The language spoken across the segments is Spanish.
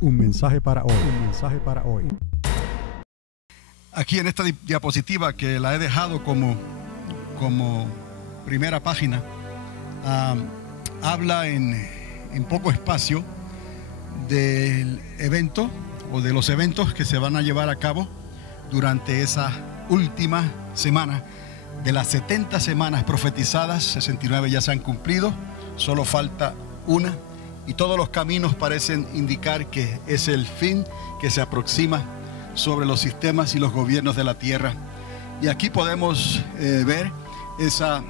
Un mensaje para hoy. Un mensaje para hoy. Aquí en esta diapositiva que la he dejado como primera página, habla en poco espacio del evento o de los eventos que se van a llevar a cabo durante esa última semana. De las 70 semanas profetizadas, 69 ya se han cumplido, solo falta una, y todos los caminos parecen indicar que es el fin que se aproxima sobre los sistemas y los gobiernos de la tierra. Y aquí podemos ver esa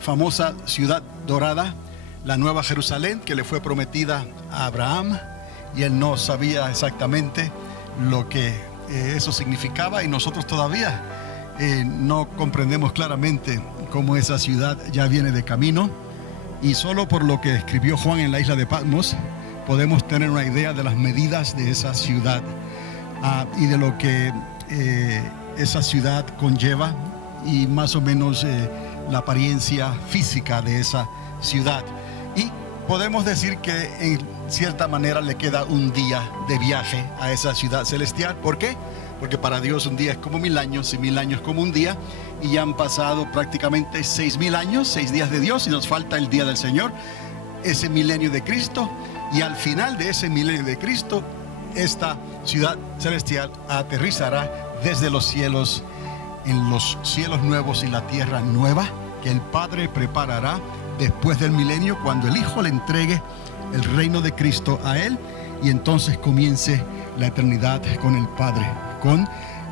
famosa ciudad dorada, la Nueva Jerusalén, que le fue prometida a Abraham, y él no sabía exactamente lo que eso significaba, y nosotros todavía no comprendemos claramente cómo esa ciudad ya viene de camino, y solo por lo que escribió Juan en la isla de Patmos podemos tener una idea de las medidas de esa ciudad y de lo que esa ciudad conlleva, y más o menos la apariencia física de esa ciudad. Y podemos decir que en cierta manera le queda un día de viaje a esa ciudad celestial. ¿Por qué? Porque para Dios un día es como 1000 años y 1000 años como un día, y ya han pasado prácticamente 6000 años, 6 días de Dios, y nos falta el día del Señor, ese milenio de Cristo, y al final de ese milenio de Cristo, esta ciudad celestial aterrizará desde los cielos, en los cielos nuevos y la tierra nueva que el Padre preparará después del milenio, cuando el Hijo le entregue el reino de Cristo a él, y entonces comience la eternidad con el Padre, con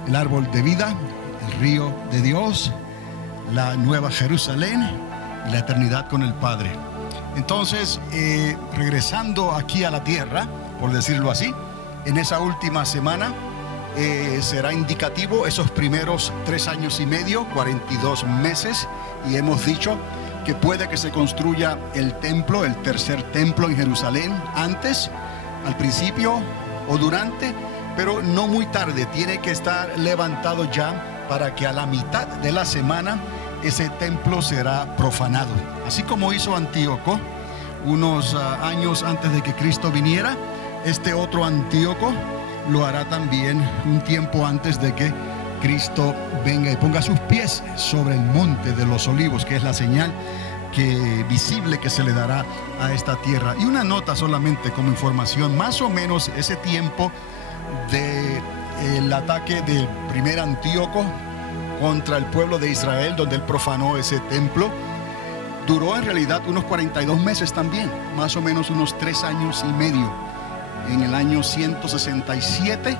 el árbol de vida, el río de Dios, la Nueva Jerusalén y la eternidad con el Padre. Entonces, regresando aquí a la tierra, por decirlo así, en esa última semana será indicativo esos primeros 3 años y medio, 42 meses, y hemos dicho que puede que se construya el templo, el tercer templo en Jerusalén, antes, al principio o durante, pero no muy tarde. Tiene que estar levantado ya para que a la mitad de la semana ese templo será profanado. Así como hizo Antíoco unos años antes de que Cristo viniera, este otro Antíoco lo hará también un tiempo antes de que Cristo venga y ponga sus pies sobre el monte de los olivos, que es la señal visible que se le dará a esta tierra. Y una nota solamente como información: más o menos ese tiempo del ataque del primer Antíoco contra el pueblo de Israel, donde él profanó ese templo, duró en realidad unos 42 meses también, más o menos unos 3 años y medio. En el año 167,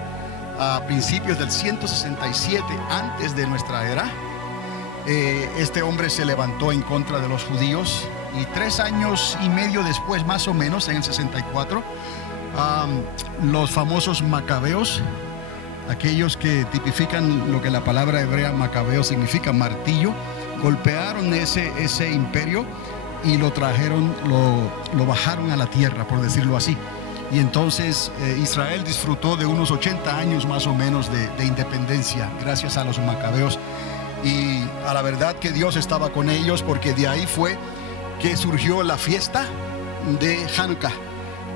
a principios del 167 antes de nuestra era, este hombre se levantó en contra de los judíos, y 3 años y medio después, más o menos, en el 64, los famosos macabeos, aquellos que tipifican lo que la palabra hebrea macabeo significa, martillo, golpearon ese imperio y lo trajeron, lo bajaron a la tierra, por decirlo así. Y entonces Israel disfrutó de unos 80 años más o menos de independencia gracias a los macabeos, y a la verdad que Dios estaba con ellos, porque de ahí fue que surgió la fiesta de Hanukkah,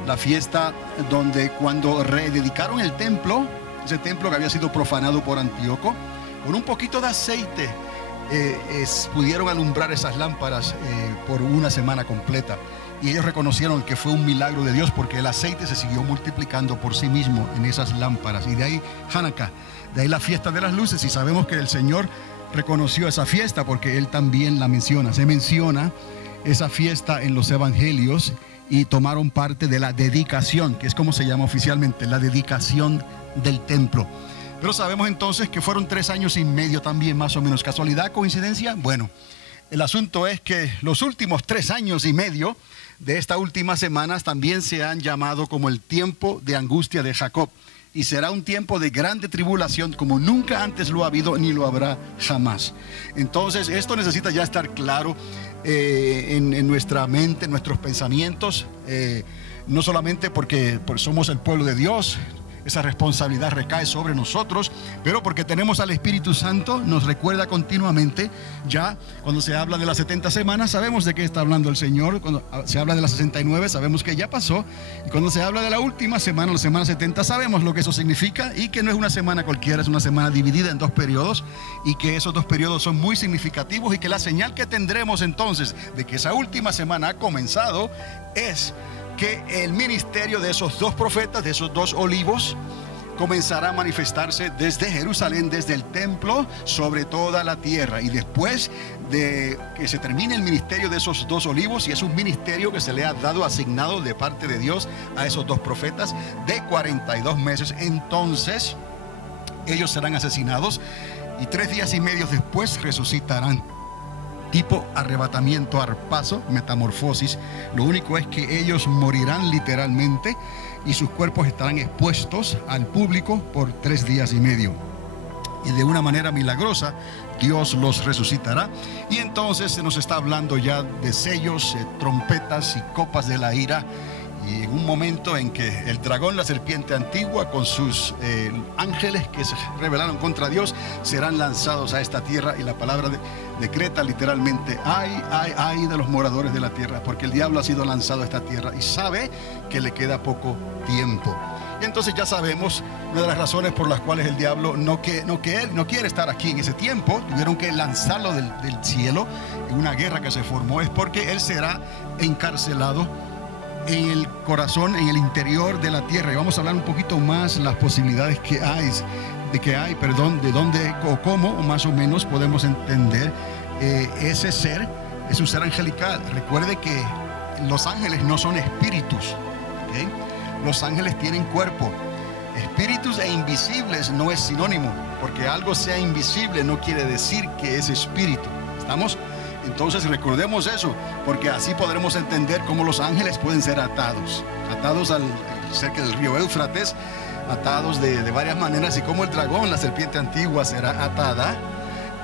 la fiesta donde cuando rededicaron el templo, ese templo que había sido profanado por Antíoco, con un poquito de aceite pudieron alumbrar esas lámparas por una semana completa. Y ellos reconocieron que fue un milagro de Dios, porque el aceite se siguió multiplicando por sí mismo en esas lámparas. Y de ahí Hanukkah, de ahí la fiesta de las luces. Y sabemos que el Señor reconoció esa fiesta porque Él también la menciona. Se menciona esa fiesta en los evangelios, y tomaron parte de la dedicación, que es como se llama oficialmente, la dedicación del templo. Pero sabemos entonces que fueron 3 años y medio también, más o menos. ¿Casualidad, coincidencia? Bueno, el asunto es que los últimos 3 años y medio de estas últimas semanas también se han llamado como el tiempo de angustia de Jacob, y será un tiempo de grande tribulación como nunca antes lo ha habido ni lo habrá jamás. Entonces esto necesita ya estar claro en nuestra mente, en nuestros pensamientos, no solamente porque somos el pueblo de Dios, esa responsabilidad recae sobre nosotros, pero porque tenemos al Espíritu Santo, nos recuerda continuamente. Ya cuando se habla de las 70 semanas, sabemos de qué está hablando el Señor. Cuando se habla de las 69, sabemos que ya pasó. Y cuando se habla de la última semana, la semana 70, sabemos lo que eso significa, y que no es una semana cualquiera, es una semana dividida en dos periodos, y que esos dos periodos son muy significativos, y que la señal que tendremos entonces de que esa última semana ha comenzado es que el ministerio de esos dos profetas, de esos dos olivos, comenzará a manifestarse desde Jerusalén, desde el templo, sobre toda la tierra. Y después de que se termine el ministerio de esos dos olivos, y es un ministerio que se le ha dado asignado de parte de Dios a esos dos profetas de 42 meses, entonces ellos serán asesinados, y 3 días y medio después resucitarán. Tipo arrebatamiento, arpazo, metamorfosis. Lo único es que ellos morirán literalmente, y sus cuerpos estarán expuestos al público por 3 días y medio. Y de una manera milagrosa Dios los resucitará. Y entonces se nos está hablando ya de sellos, trompetas y copas de la ira. Y en un momento en que el dragón, la serpiente antigua, con sus ángeles que se rebelaron contra Dios, serán lanzados a esta tierra. Y la palabra decreta literalmente: ay de los moradores de la tierra, porque el diablo ha sido lanzado a esta tierra y sabe que le queda poco tiempo. Y entonces ya sabemos una de las razones por las cuales el diablo no quiere estar aquí en ese tiempo. Tuvieron que lanzarlo del cielo en una guerra que se formó. Es porque él será encarcelado en el corazón, en el interior de la tierra. Y vamos a hablar un poquito más las posibilidades que hay, de dónde o cómo, o más o menos podemos entender ese ser. Es un ser angelical. Recuerde que los ángeles no son espíritus, ¿okay? Los ángeles tienen cuerpo. Espíritus e invisibles no es sinónimo, porque algo sea invisible no quiere decir que es espíritu. ¿Estamos? Entonces recordemos eso, porque así podremos entender cómo los ángeles pueden ser atados cerca del río Éufrates, atados de varias maneras, y cómo el dragón, la serpiente antigua, será atada.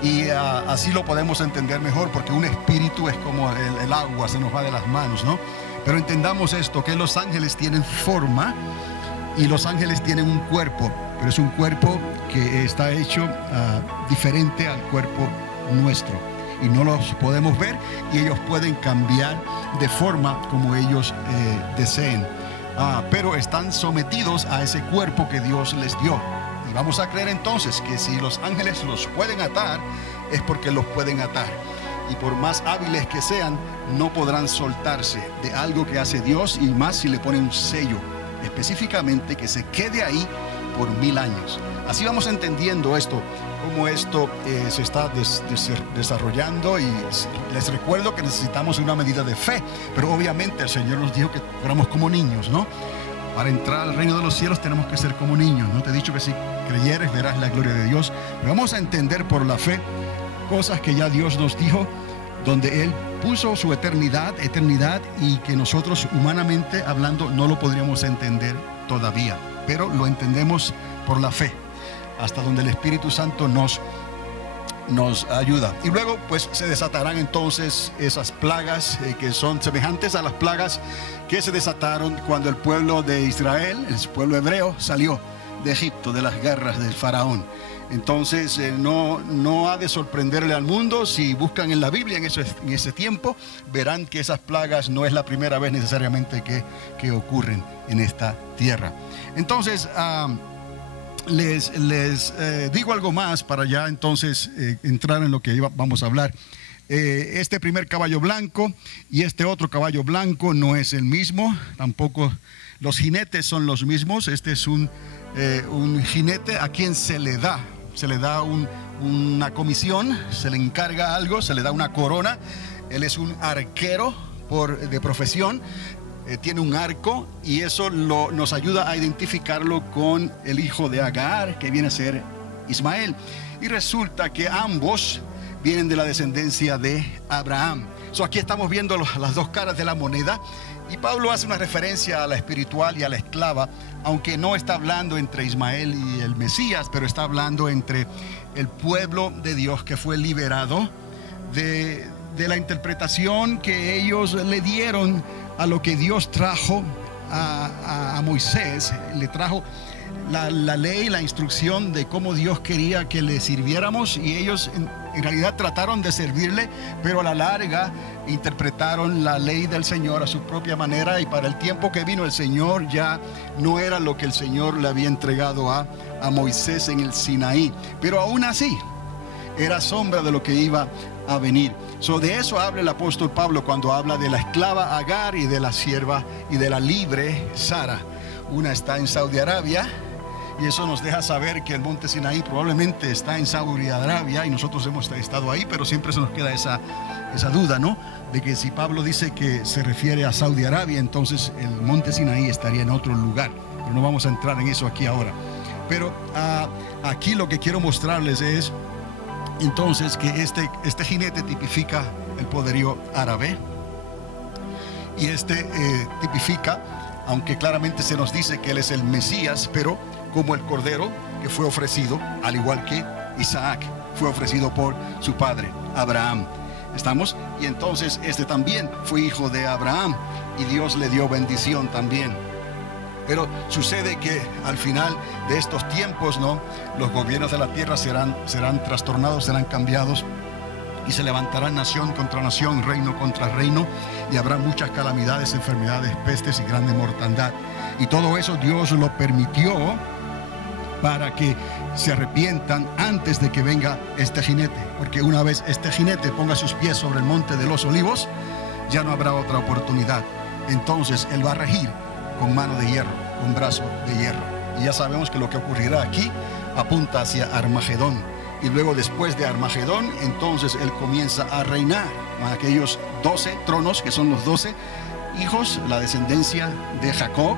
Y así lo podemos entender mejor, porque un espíritu es como el agua, se nos va de las manos, ¿no? Pero entendamos esto, que los ángeles tienen forma y los ángeles tienen un cuerpo, pero es un cuerpo que está hecho diferente al cuerpo nuestro. Y no los podemos ver, y ellos pueden cambiar de forma como ellos deseen. Pero están sometidos a ese cuerpo que Dios les dio. Y vamos a creer entonces que si los ángeles los pueden atar, es porque los pueden atar. Y por más hábiles que sean, no podrán soltarse de algo que hace Dios, y más si le ponen un sello específicamente que se quede ahí por 1000 años. Así vamos entendiendo esto, cómo esto se está desarrollando. Y les recuerdo que necesitamos una medida de fe, pero obviamente el Señor nos dijo que fuéramos como niños, ¿no? Para entrar al reino de los cielos tenemos que ser como niños. No te he dicho que si creyeres verás la gloria de Dios, pero vamos a entender por la fe cosas que ya Dios nos dijo, donde Él puso su eternidad, y que nosotros, humanamente hablando, no lo podríamos entender todavía, pero lo entendemos por la fe, hasta donde el Espíritu Santo nos ayuda. Y luego pues se desatarán entonces esas plagas que son semejantes a las plagas que se desataron cuando el pueblo de Israel, el pueblo hebreo, salió de Egipto, de las garras del faraón. Entonces no ha de sorprenderle al mundo. Si buscan en la Biblia en ese tiempo, verán que esas plagas no es la primera vez necesariamente que ocurren en esta tierra. Entonces les digo algo más para ya entonces entrar en lo que vamos a hablar. Este primer caballo blanco y este otro caballo blanco no es el mismo, tampoco los jinetes son los mismos. Este es un jinete a quien se le da una comisión, se le encarga algo, se le da una corona. Él es un arquero de profesión, tiene un arco, y eso nos ayuda a identificarlo con el hijo de Agar, que viene a ser Ismael. Y resulta que ambos vienen de la descendencia de Abraham. Aquí estamos viendo las dos caras de la moneda. Y Pablo hace una referencia a la espiritual y a la esclava, aunque no está hablando entre Ismael y el Mesías, pero está hablando entre el pueblo de Dios que fue liberado de la interpretación que ellos le dieron a lo que Dios trajo a Moisés. Le trajo la ley, la instrucción de cómo Dios quería que le sirviéramos, y ellos en realidad trataron de servirle, pero a la larga interpretaron la ley del Señor a su propia manera, y para el tiempo que vino el Señor ya no era lo que el Señor le había entregado a Moisés en el Sinaí, pero aún así era sombra de lo que iba a venir. De eso habla el apóstol Pablo cuando habla de la esclava Agar y de la sierva y de la libre Sara. Una está en Saudi Arabia, y eso nos deja saber que el monte Sinaí probablemente está en Saudi Arabia, y nosotros hemos estado ahí, pero siempre se nos queda esa duda, ¿no? De que si Pablo dice que se refiere a Saudi Arabia, entonces el monte Sinaí estaría en otro lugar, pero no vamos a entrar en eso aquí ahora. Pero aquí lo que quiero mostrarles es entonces que este jinete tipifica el poderío árabe, y tipifica, aunque claramente se nos dice que él es el Mesías, pero como el cordero que fue ofrecido, al igual que Isaac fue ofrecido por su padre Abraham. ¿Estamos? Y entonces también fue hijo de Abraham, y Dios le dio bendición también. Pero sucede que al final de estos tiempos, ¿no?, los gobiernos de la tierra serán trastornados, serán cambiados, y se levantará nación contra nación, reino contra reino, y habrá muchas calamidades, enfermedades, pestes y grande mortandad. Y todo eso Dios lo permitió para que se arrepientan antes de que venga este jinete, porque una vez este jinete ponga sus pies sobre el monte de los olivos, ya no habrá otra oportunidad. Entonces él va a regir con mano de hierro, con brazo de hierro, y ya sabemos que lo que ocurrirá aquí apunta hacia Armagedón. Y luego, después de Armagedón, entonces él comienza a reinar con aquellos 12 tronos, que son los 12 hijos, la descendencia de Jacob,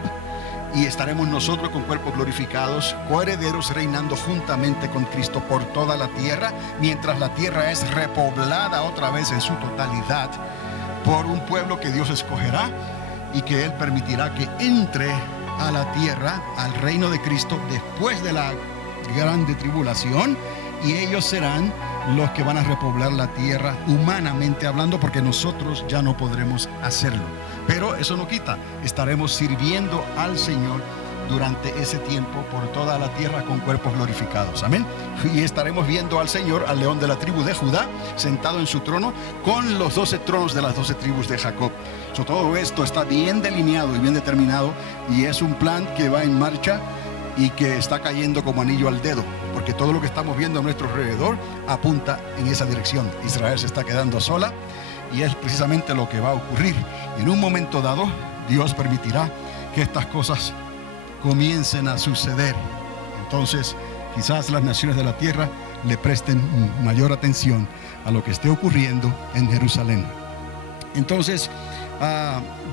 y estaremos nosotros con cuerpos glorificados, coherederos, reinando juntamente con Cristo por toda la tierra, mientras la tierra es repoblada otra vez en su totalidad por un pueblo que Dios escogerá y que él permitirá que entre a la tierra, al reino de Cristo, después de la grande tribulación. Y ellos serán los que van a repoblar la tierra humanamente hablando, porque nosotros ya no podremos hacerlo. Pero eso no quita, estaremos sirviendo al Señor durante ese tiempo por toda la tierra con cuerpos glorificados. Amén. Y estaremos viendo al Señor, al león de la tribu de Judá, sentado en su trono con los 12 tronos de las 12 tribus de Jacob. Todo esto está bien delineado y bien determinado, y es un plan que va en marcha y que está cayendo como anillo al dedo, porque todo lo que estamos viendo a nuestro alrededor apunta en esa dirección. Israel se está quedando sola, y es precisamente lo que va a ocurrir. Y en un momento dado, Dios permitirá que estas cosas comiencen a suceder. Entonces, quizás las naciones de la tierra le presten mayor atención a lo que esté ocurriendo en Jerusalén. Entonces,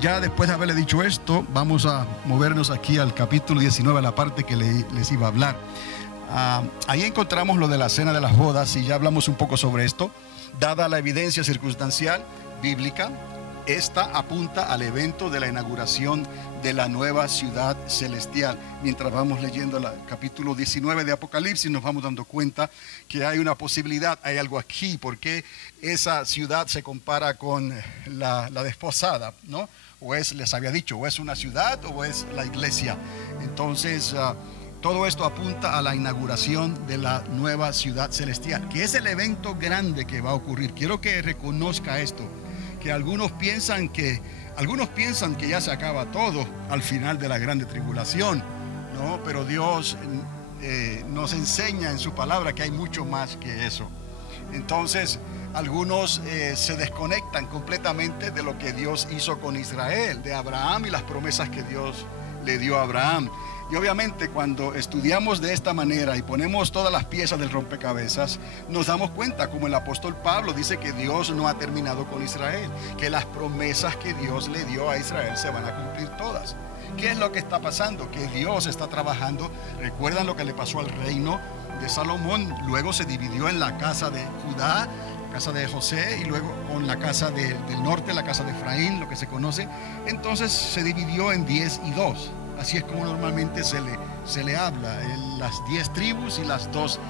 ya después de haberle dicho esto, vamos a movernos aquí al capítulo 19, a la parte que les iba a hablar. Ahí encontramos lo de la cena de las bodas, y ya hablamos un poco sobre esto. Dada la evidencia circunstancial bíblica, esta apunta al evento de la inauguración de la nueva ciudad celestial. Mientras vamos leyendo el capítulo 19 de Apocalipsis, nos vamos dando cuenta que hay una posibilidad, hay algo aquí, porque esa ciudad se compara con la desposada, ¿no? Les había dicho, o es una ciudad o es la iglesia. Entonces, todo esto apunta a la inauguración de la nueva ciudad celestial, que es el evento grande que va a ocurrir. Quiero que reconozca esto, que algunos piensan que ya se acaba todo al final de la grande tribulación, ¿no? Pero Dios nos enseña en su palabra que hay mucho más que eso. Entonces, algunos se desconectan completamente de lo que Dios hizo con Israel, de Abraham y las promesas que Dios le dio a Abraham. Y obviamente, cuando estudiamos de esta manera y ponemos todas las piezas del rompecabezas, nos damos cuenta, como el apóstol Pablo dice, que Dios no ha terminado con Israel, que las promesas que Dios le dio a Israel se van a cumplir todas. ¿Qué es lo que está pasando? Que Dios está trabajando. ¿Recuerdan lo que le pasó al reino de Salomón? Luego se dividió en la casa de Judá, la casa de José, y luego con la casa del norte, la casa de Efraín, lo que se conoce. Entonces se dividió en 10 y 2. Así es como normalmente se le habla, las 10 tribus y las 2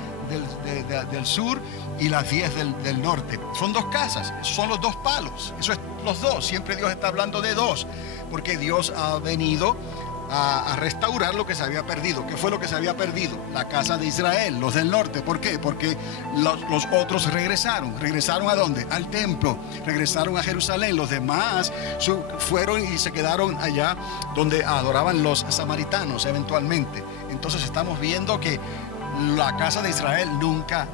del sur y las 10 del norte. Son 2 casas, son los 2 palos, eso es los 2. Siempre Dios está hablando de 2, porque Dios ha venido a restaurar lo que se había perdido. ¿Qué fue lo que se había perdido? La casa de Israel, los del norte. ¿Por qué? Porque los otros regresaron. ¿Regresaron a dónde? Al templo. Regresaron a Jerusalén. Los demás fueron y se quedaron allá donde adoraban los samaritanos eventualmente. Entonces estamos viendo que la casa de Israel nunca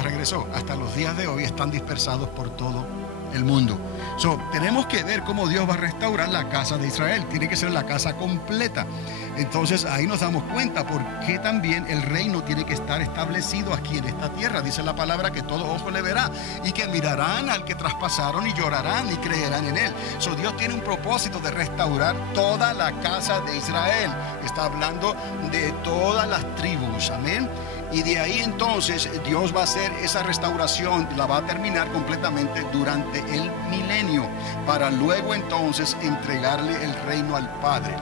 regresó. Hasta los días de hoy están dispersados por todo el mundo. Tenemos que ver cómo Dios va a restaurar la casa de Israel. Tiene que ser la casa completa. Entonces ahí nos damos cuenta por qué también el reino tiene que estar establecido aquí en esta tierra. Dice la palabra que todo ojo le verá y que mirarán al que traspasaron y llorarán y creerán en él. Dios tiene un propósito de restaurar toda la casa de Israel. Está hablando de todas las tribus. Amén. Y de ahí entonces Dios va a hacer esa restauración, la va a terminar completamente durante el milenio, para luego entonces entregarle el reino al Padre.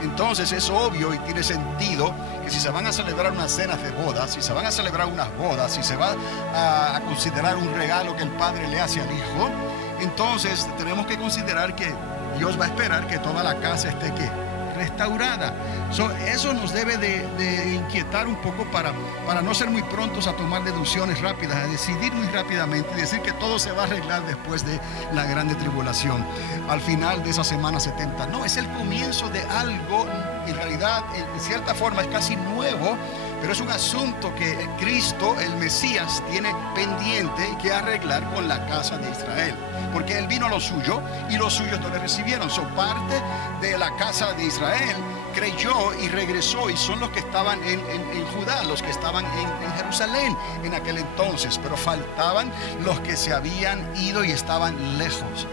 Entonces es obvio y tiene sentido que si se van a celebrar unas cenas de bodas, si se van a celebrar unas bodas, si se va a considerar un regalo que el Padre le hace al Hijo, entonces tenemos que considerar que Dios va a esperar que toda la casa esté restaurada. Eso nos debe de inquietar un poco para no ser muy prontos a tomar deducciones rápidas, a decidir muy rápidamente y decir que todo se va a arreglar después de la grande tribulación, al final de esa semana 70. No, es el comienzo de algo, en realidad, en cierta forma es casi nuevo, pero es un asunto que Cristo, el Mesías, tiene pendiente que arreglar con la casa de Israel. Porque Él vino a lo suyo y los suyos no le recibieron. Parte de la casa de Israel creyó y regresó, y son los que estaban en Judá, los que estaban en Jerusalén en aquel entonces. Pero faltaban los que se habían ido y estaban lejos.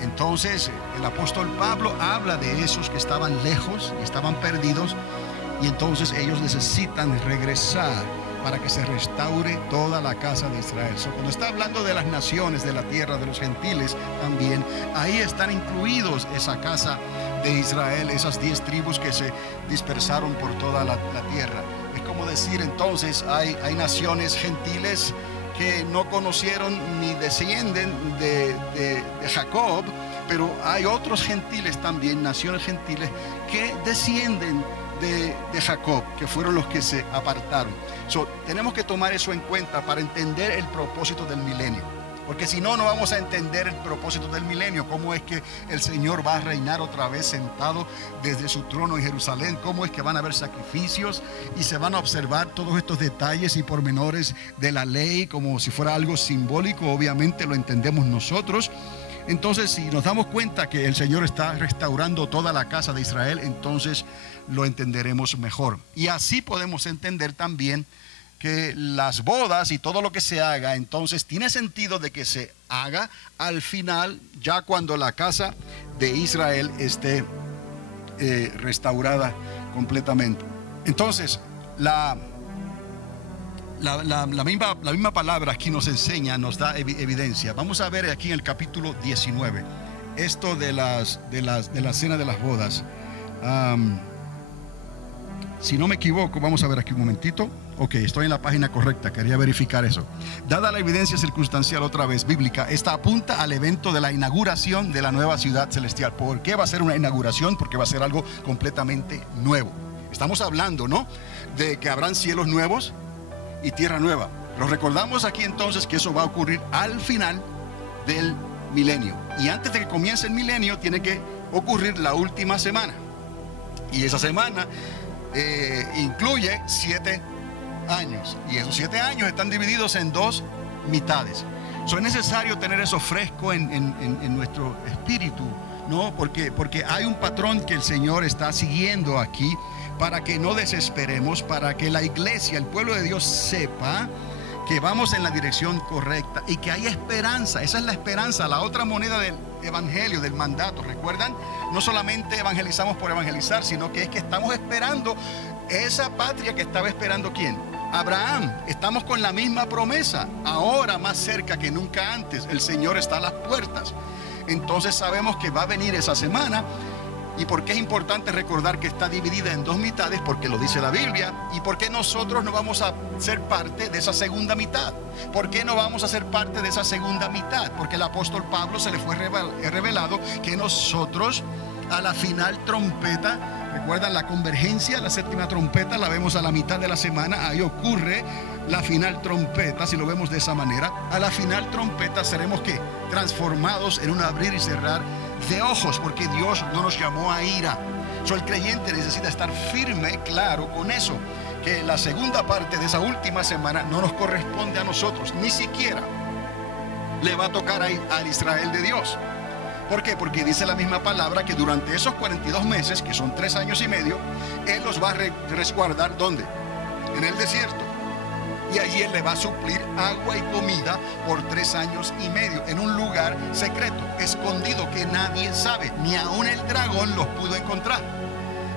Entonces el apóstol Pablo habla de esos que estaban lejos y estaban perdidos. Y entonces ellos necesitan regresar para que se restaure toda la casa de Israel. Cuando está hablando de las naciones, de la tierra, de los gentiles también, ahí están incluidos esa casa de Israel, esas 10 tribus que se dispersaron por toda la tierra. Es como decir entonces, hay naciones gentiles que no conocieron ni descienden de Jacob, pero hay otros gentiles también, naciones gentiles, que descienden de Jacob, que fueron los que se apartaron. Tenemos que tomar eso en cuenta para entender el propósito del milenio, porque si no, no vamos a entender el propósito del milenio. Cómo es que el Señor va a reinar otra vez sentado desde su trono en Jerusalén, cómo es que van a haber sacrificios y se van a observar todos estos detalles y pormenores de la ley como si fuera algo simbólico. Obviamente lo entendemos nosotros. Entonces, si nos damos cuenta que el Señor está restaurando toda la casa de Israel, entonces lo entenderemos mejor. Y así podemos entender también que las bodas y todo lo que se haga, entonces tiene sentido de que se haga al final, ya cuando la casa de Israel esté restaurada completamente. Entonces, la misma palabra aquí nos enseña, nos da evidencia. Vamos a ver aquí en el capítulo 19 esto de la cena de las bodas. Si no me equivoco, vamos a ver aquí un momentito. Ok, estoy en la página correcta, quería verificar eso. Dada la evidencia circunstancial otra vez bíblica, esta apunta al evento de la inauguración de la nueva ciudad celestial. ¿Por qué va a ser una inauguración? Porque va a ser algo completamente nuevo. Estamos hablando, ¿no?, de que habrán cielos nuevos y tierra nueva. Pero recordamos aquí entonces que eso va a ocurrir al final del milenio. Y antes de que comience el milenio tiene que ocurrir la última semana. Y esa semana incluye 7 años. Y esos 7 años están divididos en 2 mitades. Es necesario tener eso fresco en nuestro espíritu, ¿no? Porque hay un patrón que el Señor está siguiendo aquí para que no desesperemos, para que la iglesia, el pueblo de Dios, sepa que vamos en la dirección correcta y que hay esperanza. Esa es la esperanza, la otra moneda del evangelio, del mandato. ¿Recuerdan? No solamente evangelizamos por evangelizar, sino que es que estamos esperando esa patria que estaba esperando ¿quién? Abraham. Estamos con la misma promesa, ahora más cerca que nunca antes. El Señor está a las puertas. Entonces sabemos que va a venir esa semana. ¿Y por qué es importante recordar que está dividida en 2 mitades? Porque lo dice la Biblia. ¿Y por qué nosotros no vamos a ser parte de esa segunda mitad? ¿Por qué no vamos a ser parte de esa segunda mitad? Porque el apóstol Pablo se le fue revelado que nosotros a la final trompeta, ¿Recuerdan la convergencia? La séptima trompeta la vemos a la mitad de la semana. Ahí ocurre la final trompeta, si lo vemos de esa manera. A la final trompeta seremos ¿qué? Transformados en un abrir y cerrar de ojos, porque Dios no nos llamó a ira. El creyente necesita estar firme, claro, con eso, que la segunda parte de esa última semana no nos corresponde a nosotros, ni siquiera le va a tocar al Israel de Dios. ¿Por qué? Porque dice la misma palabra que durante esos 42 meses, que son 3 años y medio, Él los va a resguardar, ¿dónde? En el desierto. Y allí Él le va a suplir agua y comida por 3 años y medio, en un lugar secreto, escondido, que nadie sabe, ni aún el dragón los pudo encontrar.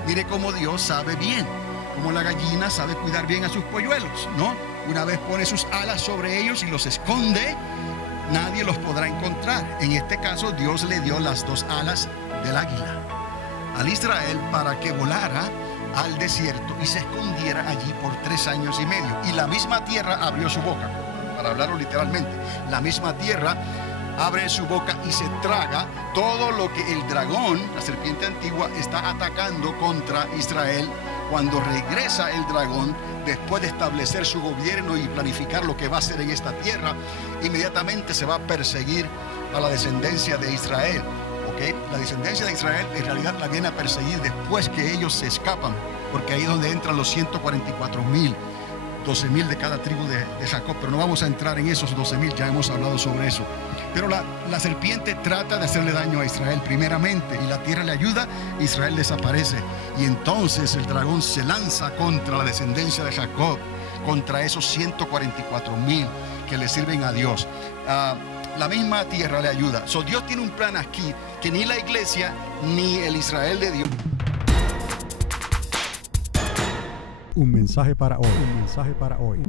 Mire cómo Dios sabe bien, como la gallina sabe cuidar bien a sus polluelos, ¿no? Una vez pone sus alas sobre ellos y los esconde, nadie los podrá encontrar. En este caso, Dios le dio las 2 alas del águila al Israel para que volara al desierto y se escondiera allí por 3 años y medio. Y la misma tierra abrió su boca, para hablarlo literalmente. La misma tierra abre su boca y se traga todo lo que el dragón, la serpiente antigua, está atacando contra Israel. Cuando regresa el dragón, después de establecer su gobierno y planificar lo que va a hacer en esta tierra, inmediatamente se va a perseguir a la descendencia de Israel. ¿Okay? La descendencia de Israel en realidad la viene a perseguir después que ellos se escapan, porque ahí es donde entran los 144,000, 12,000 de cada tribu de Jacob, pero no vamos a entrar en esos 12,000, ya hemos hablado sobre eso. Pero la serpiente trata de hacerle daño a Israel primeramente, y la tierra le ayuda, Israel desaparece, y entonces el dragón se lanza contra la descendencia de Jacob, contra esos 144,000 que le sirven a Dios. La misma tierra le ayuda. Dios tiene un plan aquí que ni la iglesia ni el Israel de Dios. Un mensaje para hoy. Un mensaje para hoy.